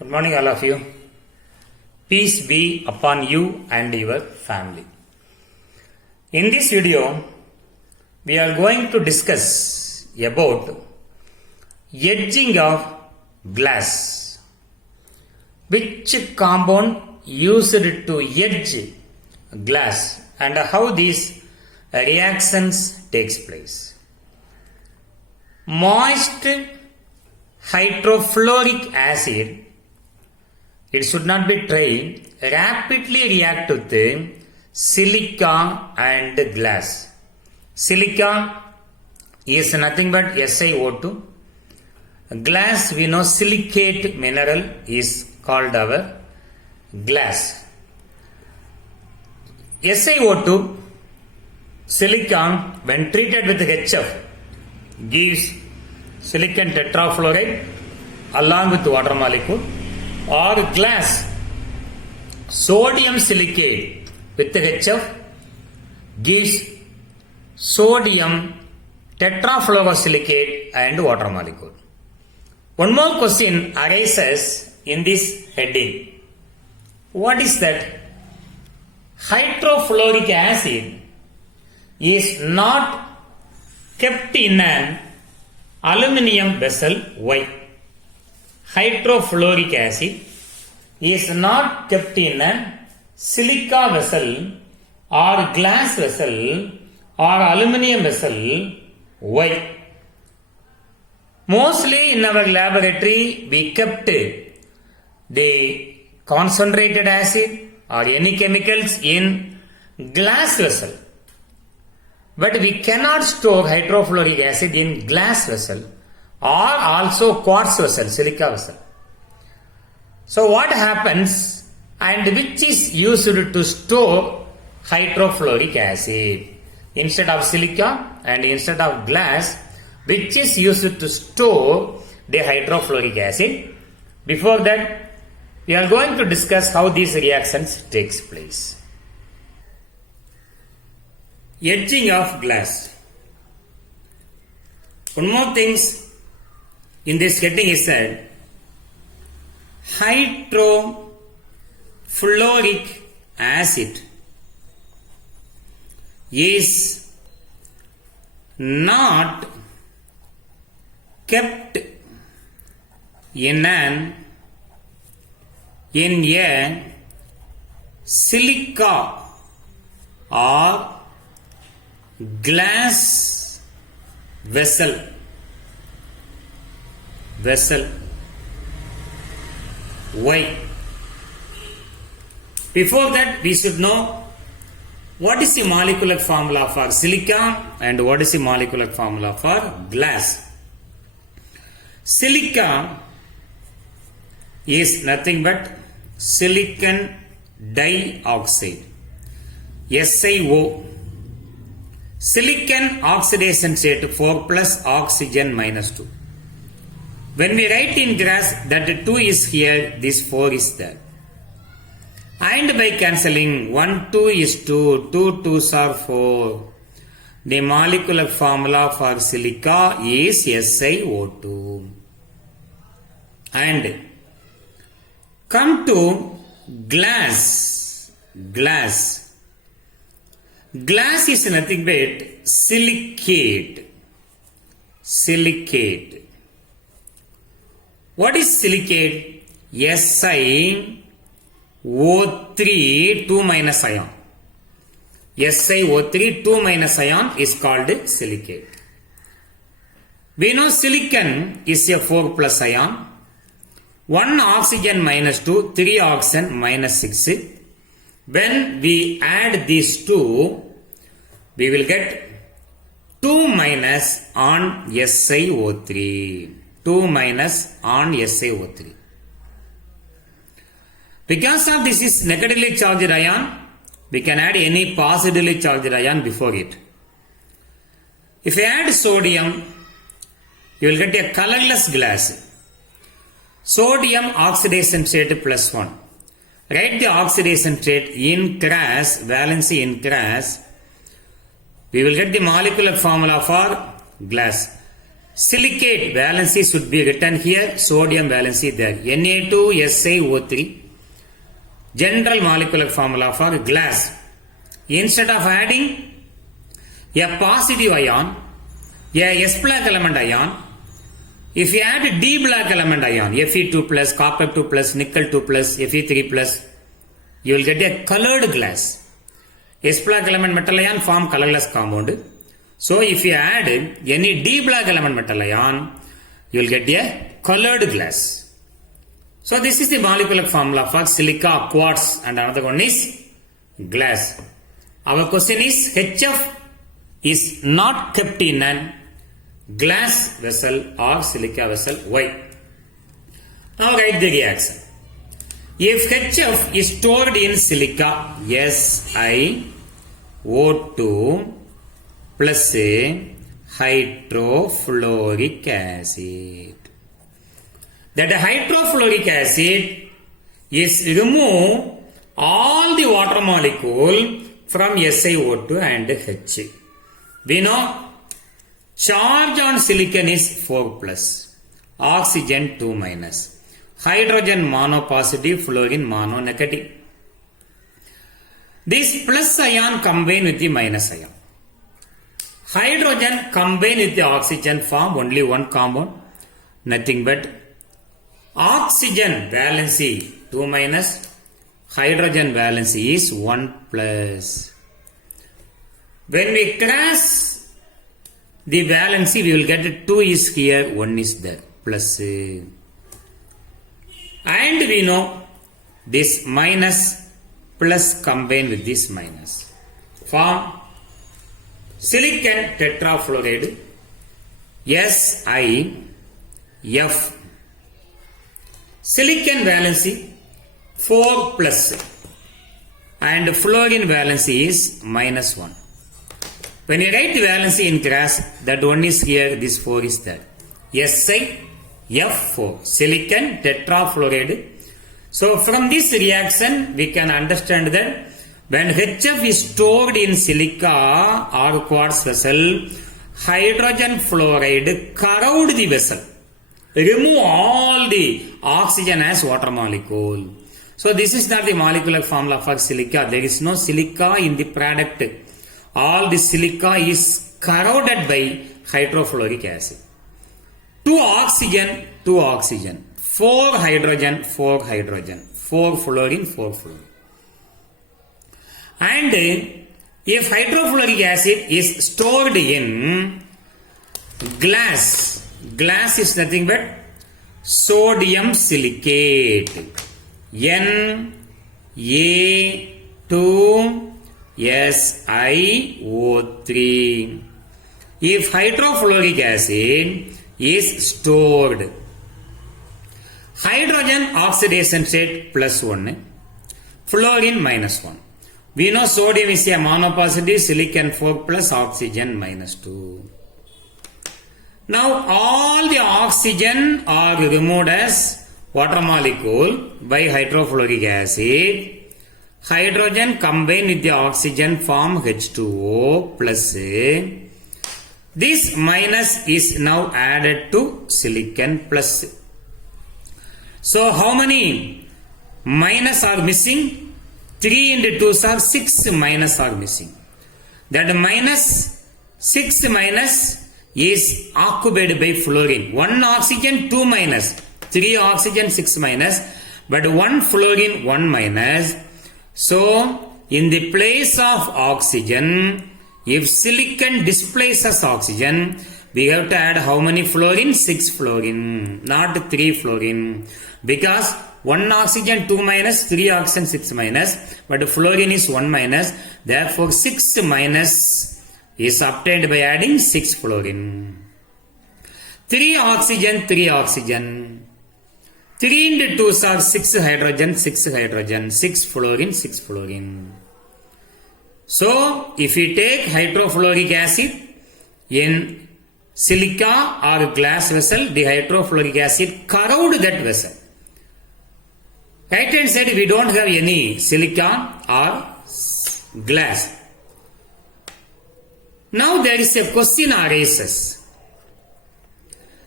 Good morning, all of you. Peace be upon you and your family. In this video, we are going to discuss about edging of glass. Which compound used to edge glass and how these reactions takes place. Moist hydrofluoric acid, it should not be tried, rapidly react with silica and glass. Silica is nothing but SiO2. Glass, we know silicate mineral is called our glass. SiO2, silicon, when treated with HF, gives silicon tetrafluoride along with water molecule, or glass, sodium silicate with HF gives sodium tetrafluorosilicate and water molecule. One more question arises in this heading. What is that? Hydrofluoric acid is not kept in an aluminum vessel. Why? Hydrofluoric acid is not kept in a silica vessel or glass vessel or aluminum vessel. Why? Mostly in our laboratory we kept the concentrated acid or any chemicals in glass vessel. But we cannot store hydrofluoric acid in glass vessel or also quartz vessel, silica vessel. So what happens and which is used to store hydrofluoric acid? Instead of silica and instead of glass, which is used to store the hydrofluoric acid? Before that, we are going to discuss how these reactions takes place. Edging of glass. One more things in this heading is that hydrofluoric acid is not kept in a silica or glass vessel. Why? Before that, we should know what is the molecular formula for silica and what is the molecular formula for glass. Silica is nothing but silicon dioxide, SiO. Silicon oxidation state 4 plus oxygen minus 2. When we write in glass that 2 is here, this 4 is there. And by cancelling 1, 2 is 2, 2 2s are 4. The molecular formula for silica is SiO2. And come to glass. Glass is nothing but silicate. What is silicate? SiO3 2 minus ion. SiO3 2 minus ion is called silicate. We know silicon is a 4 plus ion. 1 oxygen minus 2, 3 oxygen minus 6. When we add these two, we will get 2 minus on SiO3. 2 minus on SiO3. Because of this is negatively charged ion, we can add any positively charged ion before it. If you add sodium, you will get a colorless glass. Sodium oxidation state plus 1. Write the oxidation state in cross, valency in cross. We will get the molecular formula for glass. silicate valency should be written here, sodium valency there. Na2SiO3, general molecular formula for glass. Instead of adding a positive ion, a S black element ion, if you add D black element ion, Fe2 plus, copper 2 plus, nickel 2 plus, Fe3 plus, you will get a colored glass. S black element metal ion form colorless compound. So if you add any D black element metal ion, you will get a colored glass. So this is the molecular formula for silica, quartz, and another one is glass. Our question is HF is not kept in an glass vessel or silica vessel. Why? Now write the reaction. If HF is stored in silica, SiO2 plus hydrofluoric acid. That hydrofluoric acid is remove all the water molecule from SiO2 and H. We know charge on silicon is 4 plus, oxygen 2 minus, hydrogen mono positive, fluorine mono negative. This plus ion combine with the minus ion. Hydrogen combine with the oxygen form only one compound, nothing but oxygen valency 2 minus, hydrogen valency is 1 plus. When we cross the valency, we will get 2 is here, 1 is there, plus. And we know this minus plus combine with this minus. Form silicon tetrafluoride, SiF. Silicon valency 4 plus and fluorine valency is minus 1. When you write the valency in class, that 1 is here, this 4 is there. SiF4, silicon tetrafluoride. So from this reaction, we can understand that when HF is stored in silica or quartz vessel, hydrogen fluoride corrode the vessel, remove all the oxygen as water molecule. So this is not the molecular formula for silica. There is no silica in the product. All the silica is corroded by hydrofluoric acid. 2 oxygen, 2 oxygen, 4 hydrogen, 4 hydrogen, 4 fluorine, 4 fluorine. And if hydrofluoric acid is stored in glass, glass is nothing but sodium silicate, Na2SiO3. If hydrofluoric acid is stored, hydrogen oxidation state plus 1, fluorine minus 1. We know sodium is a monopositive, silicon 4 plus, oxygen minus 2. Now all the oxygen are removed as water molecule by hydrofluoric acid. Hydrogen combine with the oxygen form H2O plus. This minus is now added to silicon plus. So how many minus are missing? 3 into 2 are 6 minus are missing. That minus 6 minus is occupied by fluorine. 1 oxygen 2 minus, 3 oxygen 6 minus, but 1 fluorine 1 minus. So in the place of oxygen, if silicon displaces oxygen, we have to add how many fluorine? 6 fluorine, not 3 fluorine. Because 1 oxygen 2 minus, 3 oxygen 6 minus, but fluorine is 1 minus. Therefore 6 minus is obtained by adding 6 fluorine. 3 oxygen, 3 oxygen. 3 into 2 are 6 hydrogen, 6 hydrogen, 6 fluorine, 6 fluorine. So, if we take hydrofluoric acid in silica or glass vessel, the hydrofluoric acid corrode that vessel. Right hand side, we don't have any silicon or glass. Now there is a question arises.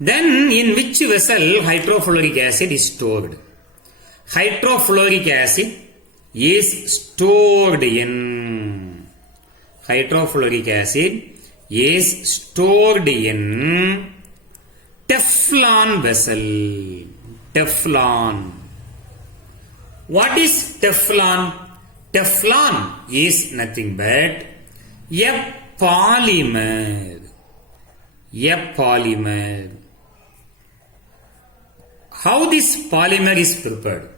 Then in which vessel hydrofluoric acid is stored? Hydrofluoric acid is stored in Teflon vessel. Teflon. What is Teflon? Teflon is nothing but a polymer. How this polymer is prepared?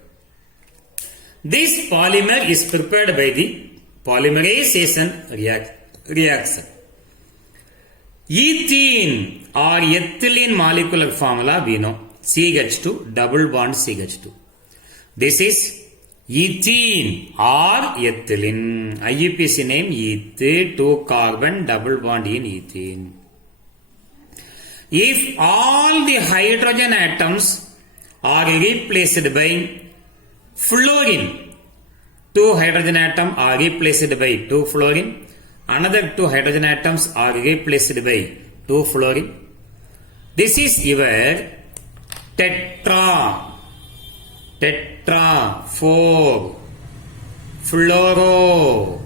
This polymer is prepared by the polymerization reaction. Ethene or ethylene molecular formula we know. CH2 double bond CH2. This is ethene or ethylene. IUPAC name eth, 2 carbon double bond in ethene. If all the hydrogen atoms are replaced by fluorine, 2 hydrogen atoms are replaced by 2 fluorine, another 2 hydrogen atoms are replaced by 2 fluorine. This is your tetra 4 fluoro,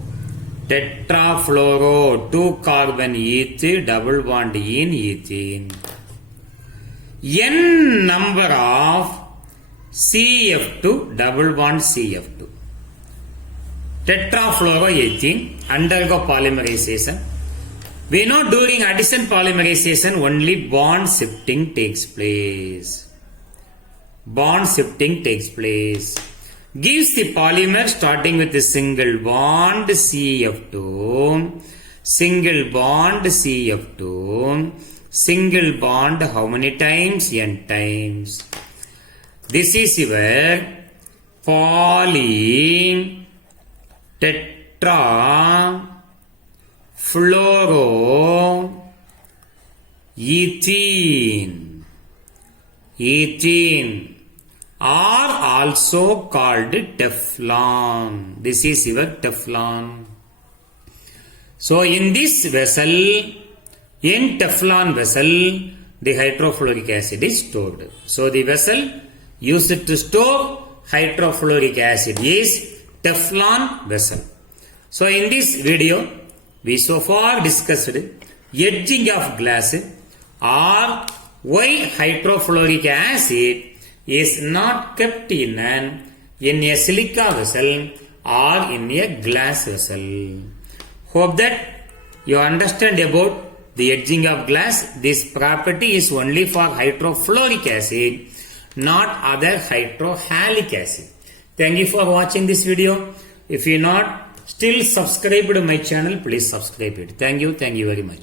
tetrafluoro, 2 carbon eth double bond in ethene. N number of CF2 double bond CF2. Tetrafluoroethene undergo polymerization. We know during addition polymerization only bond shifting takes place. Gives the polymer starting with a single bond CF2, single bond how many times? N times. This is your poly tetra fluoro ethene are also called Teflon. This is your Teflon. So in this vessel, in Teflon vessel, the hydrofluoric acid is stored. So the vessel used to store hydrofluoric acid is Teflon vessel. So in this video, we so far discussed edging of glass or why hydrofluoric acid is not kept in a silica vessel or in a glass vessel. Hope that you understand about the edging of glass. This property is only for hydrofluoric acid, not other hydrohalic acid. Thank you for watching this video. If you not still subscribed to my channel, please subscribe it. Thank you very much.